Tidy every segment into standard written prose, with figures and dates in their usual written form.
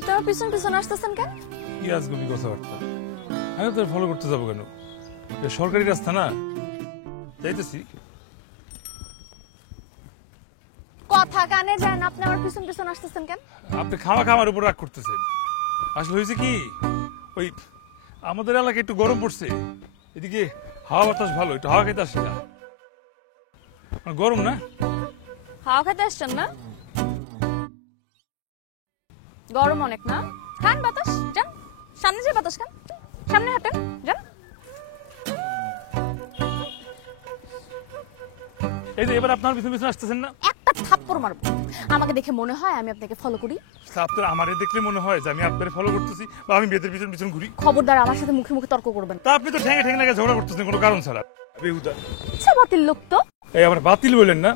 আপনি আমার পিছন পিছন আসতেছেন কেন? কি আজগুবি কথাবার্তা, আমি তোর ফলো করতে যাবো কেন? এটা সরকারি রাস্তা না, যাইতেছি। কথা কানে যায় না, আপনি আমার পিছন পিছন আসতেছেন কেন? আপনি খাওয়া খাওয়ার উপর রাগ করতেছেন। আসলে হয়েছে কি, ওই আমাদের এলাকায় একটু গরম পড়ছে, এদিকে হাওয়া বাতাস ভালো, একটু হাওয়া খেতে আসি না। গরম না? হাওয়া খেতে আসছেন না? গরম অনেক না? খান বাতাস, যান সামনে যে বাতাস খান, সামনে হাঁটেন, যান। এই যে এবার আপনার পিছন পিছন আসতেছেন না? একটা থাপ্পড় মারবো। আমাকে দেখে মনে হয় আমি আপনাকে ফলো করি? আপনার আমারে দেখলে মনে হয় যে আমি আপনারে ফলো করতেছি বা আমি মেয়েদের পিছন পিছন ঘুরি? খবরদার আমার সাথে মুখে মুখে তর্ক করবেন। তা আপনি তো ঠেঙে ঠেঙে লাগে ঝগড়া করতেছেন কোনো কারণ ছাড়া, বেহুদা। আচ্ছা বাতিল লোক তো। এই আমার বাতিল বললেন না?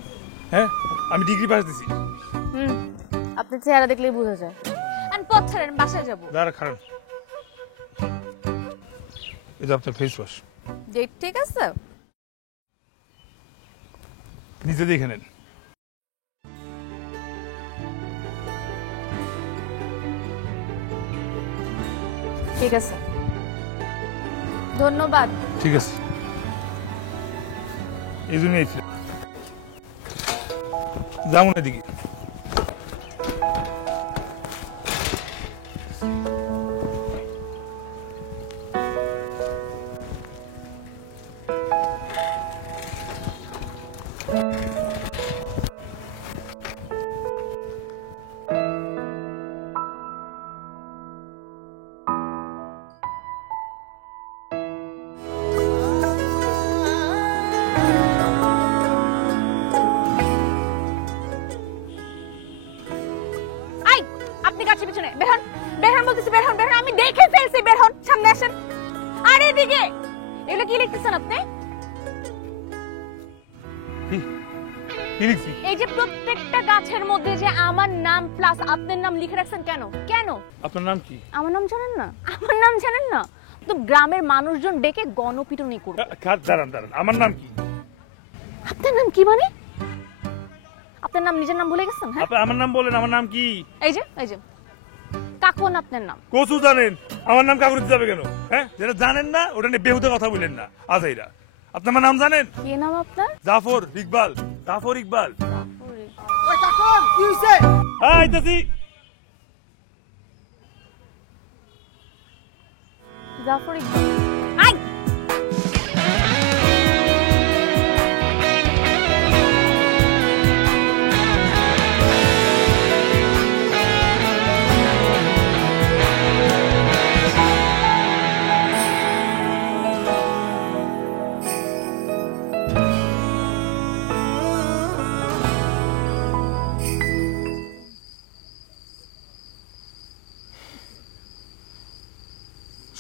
হ্যাঁ, আমি ডিগ্রি পাস দিছি। আপনি চেহারা দেখলেই বোঝা যায়। আমি পথ ছাড়েন, বাসায় যাবো। দাঁড়া খারাপ, এই যে আপনার ফেস ওয়াশ, ডেট ঠিক আছে? নিজে দেখে নেন। ঠিক আছে, ধন্যবাদ। ঠিক আছে, এই জন্যই যাবো না এদিকে। আই, আপনি গাছের পিছনে বের হন, বের হন বলতেছি, বের হন, বের হন। আমি দেখে ফেলছি, বের হন, সামনে আসেন। আর এদিকে এগুলো কি লিখতেছেন আপনি? কি লিখছি? এই যে প্রত্যেকটা গাছের মধ্যে যে আমার নাম প্লাস আপনার নাম লিখে রাখছেন কেন? কেন? আপনার নাম কি? আমার নাম জানেন না? আমার নাম জানেন না তো গ্রামের মানুষজন ডেকে গণপিটুনি করবে। দাঁড়ান দাঁড়ান, আমার নাম কি? আপনার নাম কি মানে? আপনার নাম নিজের নাম ভুলে গেছেন? হ্যাঁ, আমার নাম বলেন, আমার নাম কি? এই যে কাকুন আপনার নাম। কচু জানেন, আমার নাম কাকুর দিতে যাবে কেন? হ্যাঁ, যেটা জানেন না ওটা নিয়ে বেহুদা কথা বলেন না আজাইরা। আপনি আমার নাম জানেন? কি নাম আপনার? জাফর ইকবাল। জাফর ইকবাল। ওই কাকুন কি হইছে? হ্যাঁ, আইতাছি। জাফর ইকবাল। আই,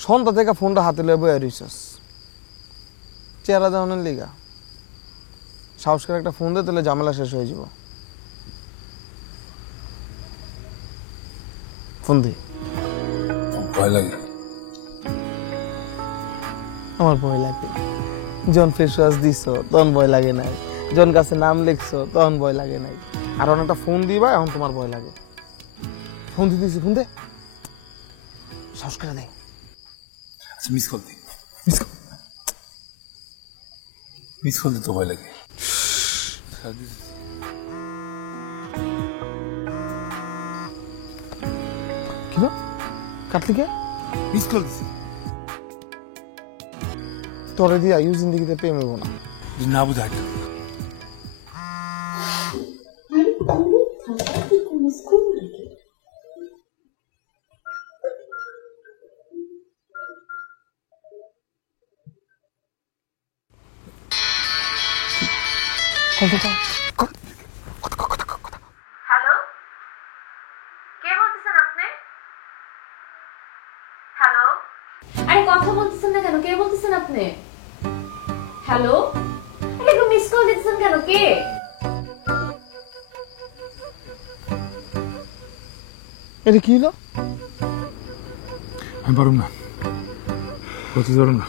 সন্ধ্যা থেকে ফোনটা হাতে লয়ে বইয়া রইছস, চেহারা দেওয়ানোর লিগা। সাহস করে একটা ফোন দে, তাহলে ঝামেলা শেষ হয়ে যাব। ফোন দি। ভয় লাগে। আমার ভয় লাগে। যখন ফেস ওয়াশ দিছ তখন ভয় লাগে নাই, যখন কাছে নাম লিখছো তখন ভয় লাগে নাই, আর একটা ফোন দিবা এখন তোমার ভয় লাগে। ফোন দিতেছি, ফোন দে, সাহস করে দে। আচ্ছা, মিস কল দি। মিস কল দিতে ভয় লাগে। কি কাটলি কে? মিস কল দিছি। তোরে দিয়া ইউ জিন্দিগিতে প্রেম হইব না। না বুঝা হ্যালো, কে বলতেছেন আপনি? হ্যালো, আরে কথা বলতেছেন না কেন? কে বলতেছেন আপনি? হ্যালো, আরে একটু মিস কল দিতেছেন কেন? কে? এটা কি হলো? আমি পারুম না, বলতে পারুম না।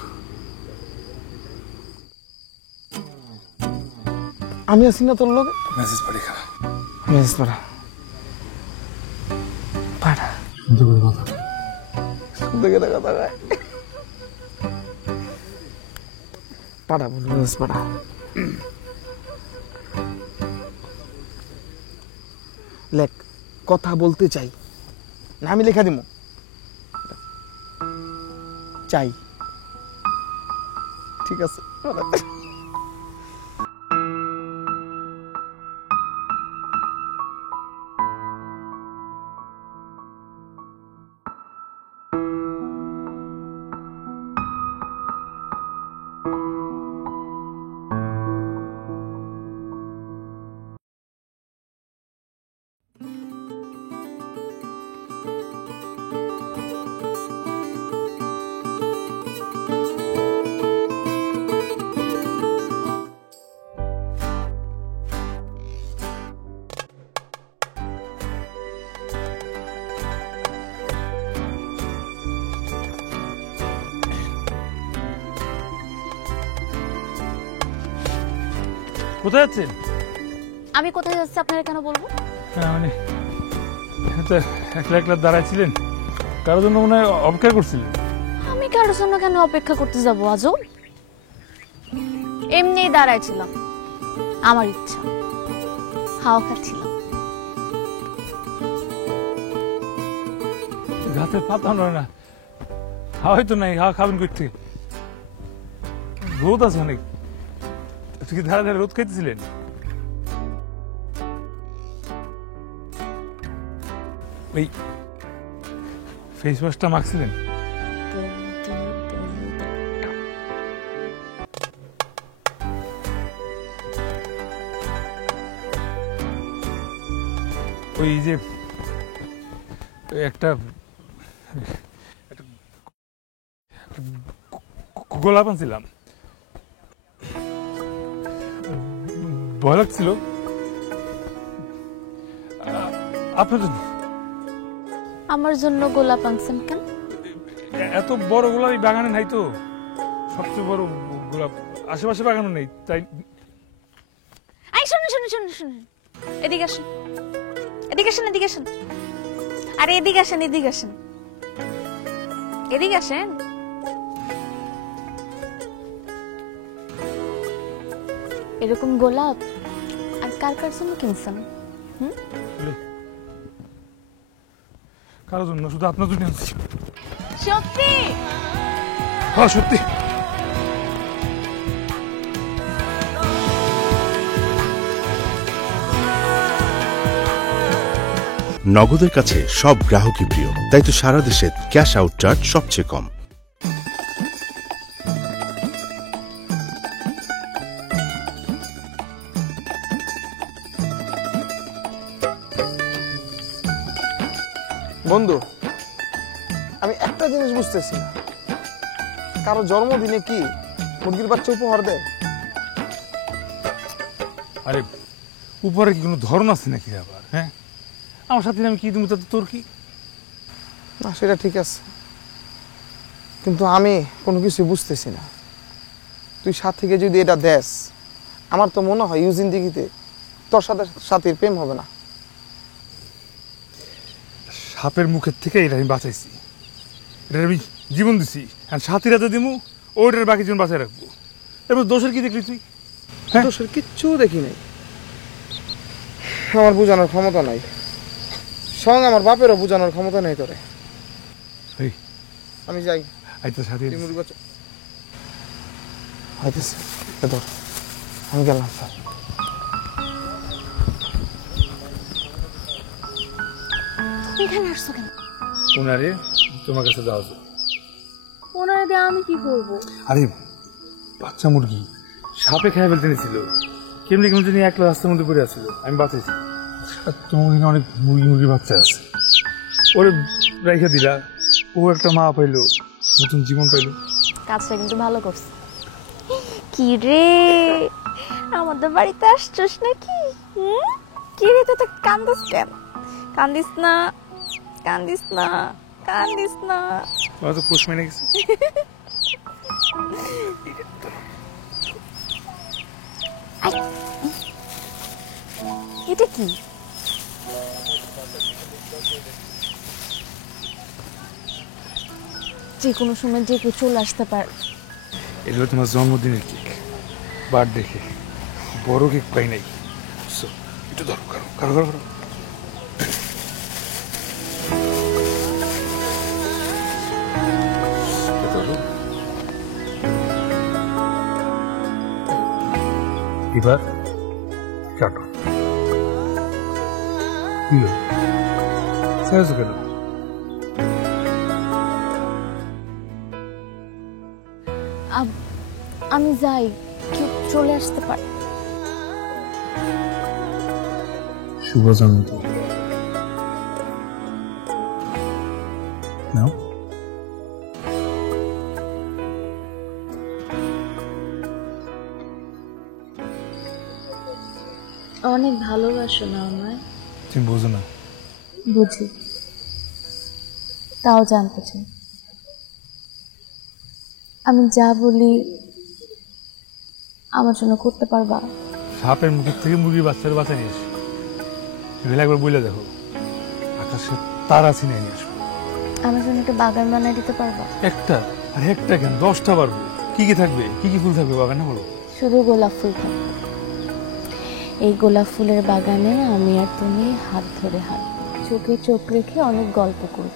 আমি আছি না তোর লগে? মেসেজ পারি খারাপ। মেসেজ পাঠা পাঠা। সুন্দর করে কথা দেখে দেখা তাকায় পাড়া বলুন পাড়া লেখ কথা বলতে চাই না আমি লেখা দিব চাই ঠিক আছে কোথায় যাচ্ছেন? আমি কোথায় যাচ্ছি আপনারা কেন বলবো? মানে একলা একলা দাঁড়াইছিলেন, কারোর জন্য মনে হয় অপেক্ষা করছিলেন। আমি কারোর জন্য কেন অপেক্ষা করতে যাবো আজব? এমনিই দাঁড়াইছিলাম, আমার ইচ্ছা, হাওয়া খাচ্ছিলাম। গাছের পাতা নয় না, হাওয়াই তো নাই, হাওয়া খাবেন করতে। রোদ আছে অনেক, আপনি কি ধারে ধারে রোদ খাইতেছিলেন? ওই ফেস ওয়াশটা মাখছিলেন? ওই যে একটা গোলাপ আনছিলাম, ভয় লাগছিল আপনার জন্য। আমার জন্য গোলাপ আনছেন কেন? এত বড় গোলাপ এই বাগানে নাই তো, সবচেয়ে বড় গোলাপ আশেপাশে বাগানও নেই, তাই। এই শুনুন শুনুন শুনুন শুনুন, এদিকে আসুন, এদিকে আসেন, এদিকে আসেন, আরে এদিকে আসেন, এদিকে আসেন, এদিকে আসেন। এরকম গোলাপ আর কার কার জন্য কিনছেন? কারোর জন্য, শুধু আপনার জন্য আনছি। সত্যি? হ্যাঁ সত্যি। নগদের কাছে সব গ্রাহকই প্রিয়, তাই তো সারা দেশে ক্যাশ আউট চার্জ সবচেয়ে কম। বন্ধু, আমি একটা জিনিস বুঝতেছি না, কারো জন্মদিনে কি মুরগির বাচ্চা উপহার দেয়? আরে উপরে কি কোনো ধরন আছে নাকি আবার? হ্যাঁ, আমার সাথে আমি কি তুমি, তাতে তোর কি? না সেটা ঠিক আছে, কিন্তু আমি কোনো কিছু বুঝতেছি না। তুই সাথে থেকে যদি এটা দেস, আমার তো মনে হয় ইউজিন দিঘিতে তোর সাথে সাথীর প্রেম হবে না। সাপের মুখের থেকে এটা আমি বাঁচাইছি, এটা আমি জীবন দিছি, আর সাথী রাতে দিমু, ওইটার বাকি জীবন বাঁচাই রাখবো। এবার দোষের কি দেখলি তুই? হ্যাঁ? দোষের কিচ্ছু দেখি নাই, আমার বোঝানোর ক্ষমতা নাই, স্বয়ং আমার বাপেরও বোঝানোর ক্ষমতা নেই তোরে। এই, আমি যাই, আইতো সাথী। তুই মুরগি বাচ্চা হইতেছে, ধর আমি গেলাম। তুমি এখানে আসছো কেন? ওনারে তোমার কাছে দেওয়া যায়। ওনারে দিয়ে আমি কি করবো? আরে বাচ্চা মুরগি সাপে খেয়ে ফেলতে নিয়েছিল, কেমনি কেমন জানি একলা রাস্তার মধ্যে পড়ে আসছিল, আমি বাঁচাইছি। আর তোমার এখানে অনেক মুরগি বাচ্চা আছে, ওরে রেখে দিলা, ও একটা মা পাইলো, নতুন জীবন পাইলো। কাজটা কিন্তু ভালো করছে। কি রে, আমাদের বাড়িতে আসছস নাকি? কি রে, তুই তো কান্দিস কেন? কান্দিস না, কান্দিস না, কান্দিস না। তোমার তো পোষ মেনে গেছে। এটা কি? যে কোনো সময় যে কেউ চলে আসতে পারে। এগুলো তোমার জন্মদিনের কেক, বার্থডে কেক, বড় কেক পাই নাই। So, একটু ধরো, করো করো করো করো। এবার কাটো। কি হলো? ছেড়েছো কেন? আমি যাই, কেউ চলে আসতে পারে। শুভ জন্মদিন। নাও। অনেক ভালোবাসো না আমায়? তুমি বোঝো না। বুঝি, তাও জানতে চাই। আমি যা বলি আমার জন্য করতে পারবা? সাপের মুখের থেকে মুরগির বাচ্চারা বাঁচা নিয়ে আসি। ভেলে একবার বলে দেখো, আকাশে তারা ছিনিয়ে নিয়ে আসবো। আমার জন্য একটা বাগান বানিয়ে দিতে পারবা? একটা? আর একটা কেন, 10টা পারবো। কি কি থাকবে, কি কি ফুল থাকবে বাগানে বলো? শুধু গোলাপ ফুল থাকবে। এই গোলাপ ফুলের বাগানে আমি আর তুমি হাত ধরে হাঁটবো, চোখে চোখ রেখে অনেক গল্প করব।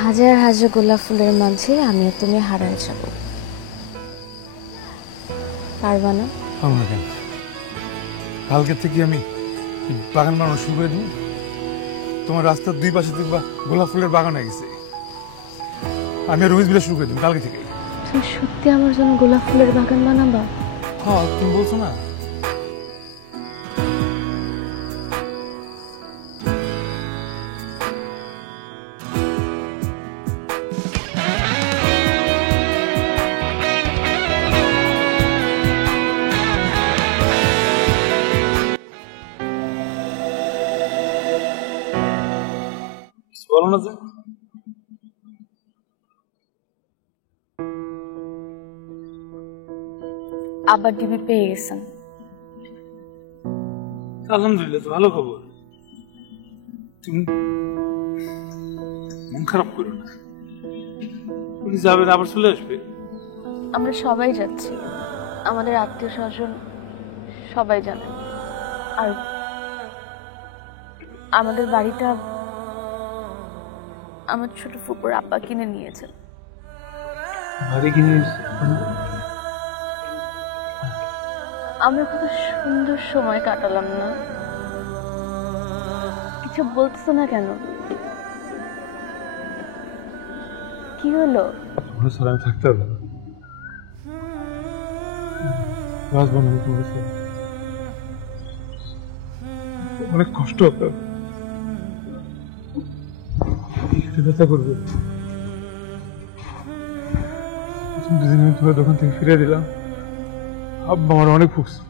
হাজার হাজার গোলাপ ফুলের মাঝে আমি আর তুমি হারায় যাব। পারবা না? পারবো না কেন? কালকে থেকে আমি বাগান বানানো শুরু করে দিই। তোমার রাস্তার দুই পাশে দেখবা গোলাপ ফুলের বাগান হয়ে গেছে। আমি আর রোজ বিলা শুরু করে দিই কালকে থেকে। তুমি সত্যি আমার জন্য গোলাপ ফুলের বাগান বানাবা? হ্যাঁ, তুমি বলছো না। বলো না যে আবার ডিবি পেয়ে গেছেন? আলহামদুলিল্লাহ, তো ভালো খবর। তুমি মন খারাপ করো না, উনি যাবেন আবার চলে আসবে। আমরা সবাই যাচ্ছি, আমাদের আত্মীয় স্বজন সবাই জানে। আর আমাদের বাড়িটা আমার ছোট ফুপুর আব্বা কিনে নিয়েছেন। বাড়ি কিনে আমরা কত সুন্দর সময় কাটালাম না? কিছু বলছো না কেন? কি হলো? তোমার ছাড়া আমি থাকতে পারবো না। বাঁচবো না তোমার ছাড়া। অনেক কষ্ট হবে, ব্যথা করবে। দুদিন আমি তোমার দোকান থেকে ফিরে দিলাম, আব্বা আমার অনেক ভুগছে।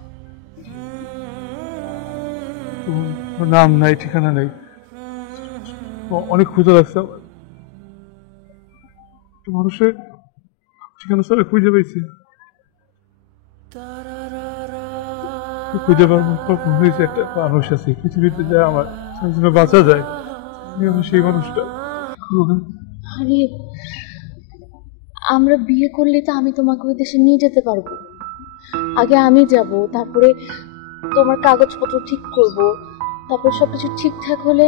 তোমার নাম নাই, ঠিকানা নাই, অনেক ক্ষুধা লাগছে আমার। মানুষের ঠিকানা সবাই খুঁজে পেয়েছি, খুঁজে পাওয়ার হয়েছে একটা মানুষ আছে পৃথিবীতে, যা আমার জন্য বাঁচা যায়। আমি সেই মানুষটা। আরে আমরা বিয়ে করলে তো আমি তোমাকে ওই দেশে নিয়ে যেতে পারবো। আগে আমি যাব, তারপরে তোমার কাগজপত্র ঠিক করব, তারপর সবকিছু ঠিকঠাক হলে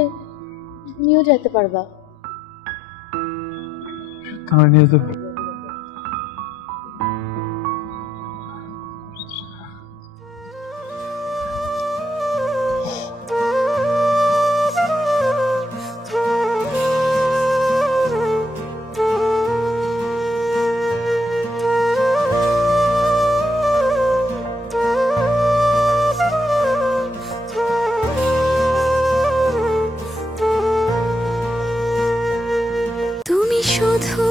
নিয়েও যেতে পারবা। আমার নিয়ে যাবো। শুধু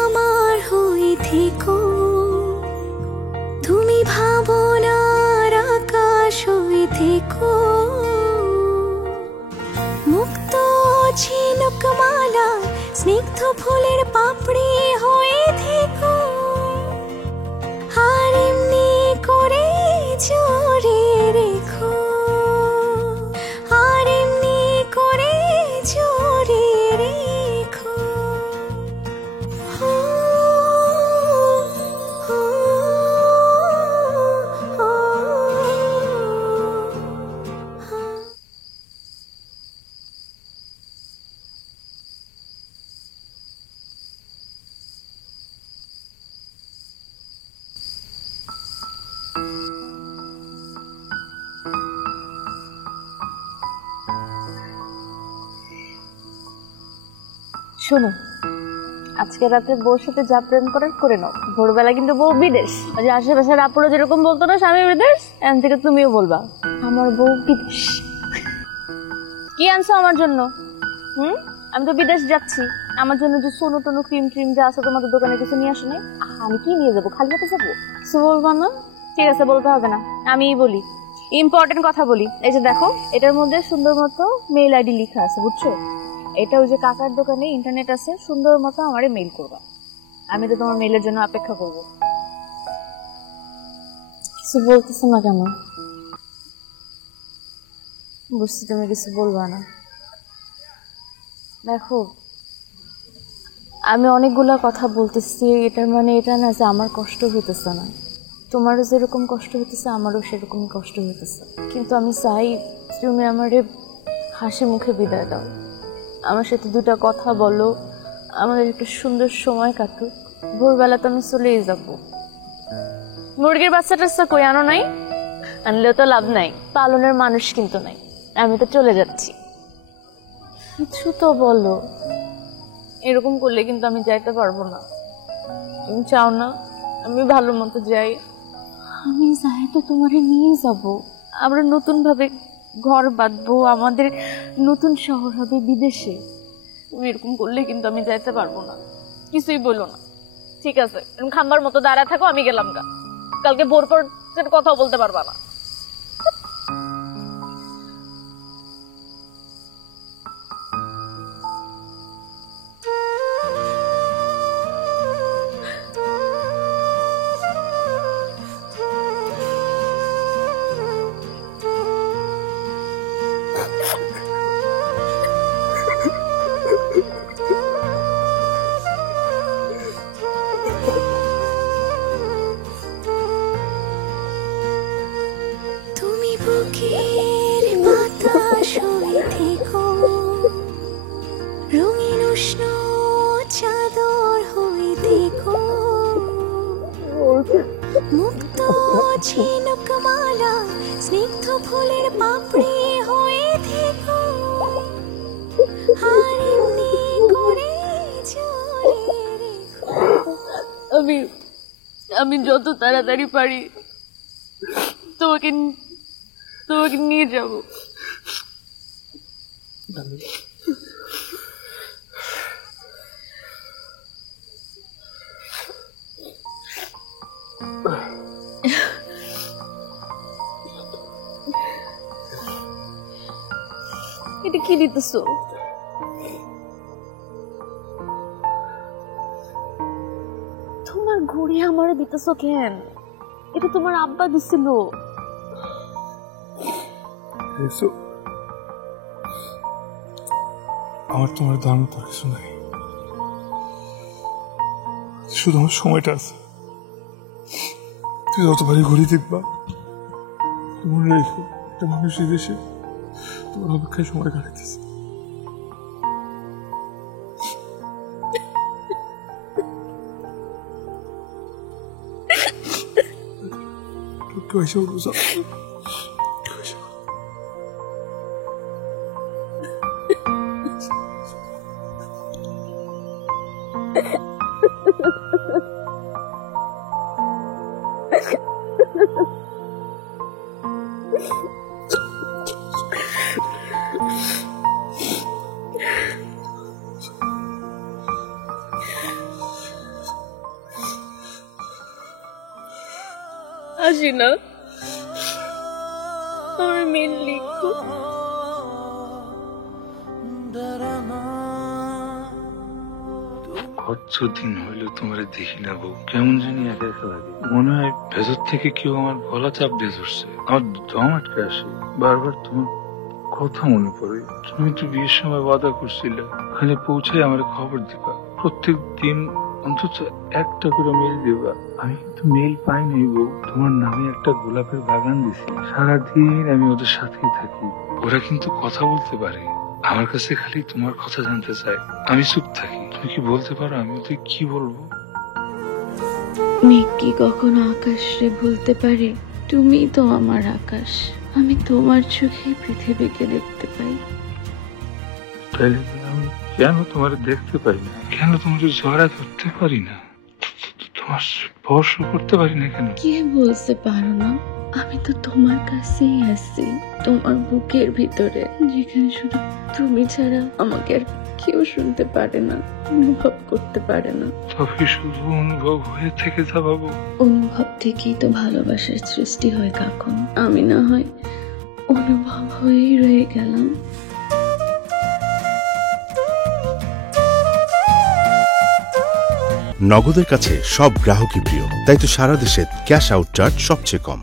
আমার হয়ে থেকো, তুমি ভাবনার আকাশ হয়ে থেকো, মুক্ত ঝিনুক মালা স্নিগ্ধ ফুলের পাপড়ি হয়ে থেকো, আর এমনি করে জোরে রেখো, আর এমনি করে জোরে রেখো। শোনো, আজকে রাতে বউর সাথে যা প্রেম করার করে নাও, ভোরবেলা কিন্তু বউ বিদেশ। ওই যে আশেপাশের আপুরা যেরকম বলতো না স্বামী বিদেশ, এখান থেকে তুমিও বলবা আমার বউ বিদেশ। কি আনছো আমার জন্য? আমি তো বিদেশ যাচ্ছি, আমার জন্য যে সোনো টোনো ক্রিম ট্রিম যা আছে তোমাদের দোকানে কিছু নিয়ে আসো নাই? আমি কি নিয়ে যাবো, খালি হাতে যাবো? কিছু বলবা না? ঠিক আছে, বলতে হবে না, আমিই বলি। ইম্পর্টেন্ট কথা বলি, এই যে দেখো, এটার মধ্যে সুন্দর মতো মেইল আইডি লেখা আছে, বুঝছো? এটা ওই যে কাকার দোকানে ইন্টারনেট আছে, সুন্দর মতো আমারে মেইল করবা। আমি তো তোমার মেইলের জন্য অপেক্ষা করব। কিছু বলতেছো না কেন? বুঝছি তুমি কিছু বলবা না। দেখো, আমি অনেকগুলো কথা বলতেছি, এটার মানে এটা না যে আমার কষ্ট হইতেছে না। তোমারও যেরকম কষ্ট হইতেছে আমারও সেরকম কষ্ট হইতেছে, কিন্তু আমি চাই তুমি আমারে হাসি মুখে বিদায় দাও, আমার সাথে দুটা কথা বলো, আমাদের একটা সুন্দর সময় কাটুক। ভোরবেলা তো আমি চলেই যাব। মুরগির বাচ্চা টাচ্চা কই আনো নাই? আনলেও তো লাভ নাই, পালনের মানুষ কিন্তু নাই, আমি তো চলে যাচ্ছি। কিছু তো বলো, এরকম করলে কিন্তু আমি যাইতে পারবো না। তুমি চাও না আমি ভালো মতো যাই? আমি যাই তো তোমারে নিয়ে যাব, আমরা নতুন ভাবে ঘর বাঁধবো, আমাদের নতুন শহর হবে বিদেশে। তুমি এরকম করলে কিন্তু আমি যাইতে পারবো না। কিছুই বলো না, ঠিক আছে? তুমি খাম্বার মতো দাঁড়া থাকো, আমি গেলাম গা। কালকে ভোর পর কথাও বলতে পারবা না। তুমি বুকের বাতাস হয়ে থেকো, রঙিন উষ্ণ চাদর হয়ে থেকো, মুক্ত ঝিনুক মালা স্নিগ্ধ ফুলের পাপড়ি হয়ে থেকো, আর এমনি করে জড়িয়ে রেখো। আমি যত তাড়াতাড়ি পারি তোমাকে নিয়ে যাব। এটা কি দিতেছো? তোমার ঘড়ি আমারে দিতেছো কেন? এটা তোমার আব্বা দিছিল। আমার তোমার দাম তো কিছু নাই, শুধু আমার সময়টা আছে। তুই যতবারই ঘড়ি দেখবা মনে রেখো, একটা মানুষের দেশে তোমার অপেক্ষায় সময় কাটাইতেছে। আসি না, আমার মেল লিখো। কতদিন হইল তোমার দেখি না বউ, কেমন জানি একা একা লাগে। মনে হয় ভেতর থেকে কেউ আমার গলা চাপ দিয়ে ধরছে, আমার দম আটকে আসে। বারবার তোমার কথা মনে পড়ে। তুমি তো বিয়ের সময় ওয়াদা করছিলে ওখানে পৌঁছে আমার খবর দিবা, প্রত্যেক দিন অন্তত একটা করে মেল দিবা। আমি কিন্তু মেল পাই নাই বউ। তোমার নামে একটা গোলাপের বাগান দিছি, সারাদিন আমি ওদের সাথেই থাকি। ওরা কিন্তু কথা বলতে পারে, আমার কাছে খালি তোমার কথা জানতে চায়। আমি চুপ থাকি। তুমি কি বলতে পারো আমি ওদের কি বলবো? মেঘ কি কখনো আকাশে ভুলতে পারে? তুমি তো আমার আকাশ, আমি তোমার চোখে পৃথিবীকে দেখতে পাই। তাইলে আমি কেন তোমার দেখতে পারি না, কেন তোমার জড়া ধরতে পারি না, তোমার স্পর্শ করতে পারি না কেন? কে বলতে পারো না? আমি তো তোমার কাছেই আছি, তোমার বুকের ভিতরে, যেখানে শুধু তুমি ছাড়া আমাকে আর কেউ শুনতে পারে না, অনুভব করতে পারে না। তবে শুধু অনুভব হয়ে থেকে যাবো। অনুভব থেকেই তো ভালোবাসার সৃষ্টি হয় কাকুন। আমি না হয় অনুভব হয়েই রয়ে গেলাম। নগদের কাছে সব গ্রাহকই প্রিয়, তাই তো সারা দেশে ক্যাশ আউট চার্জ সবচেয়ে কম।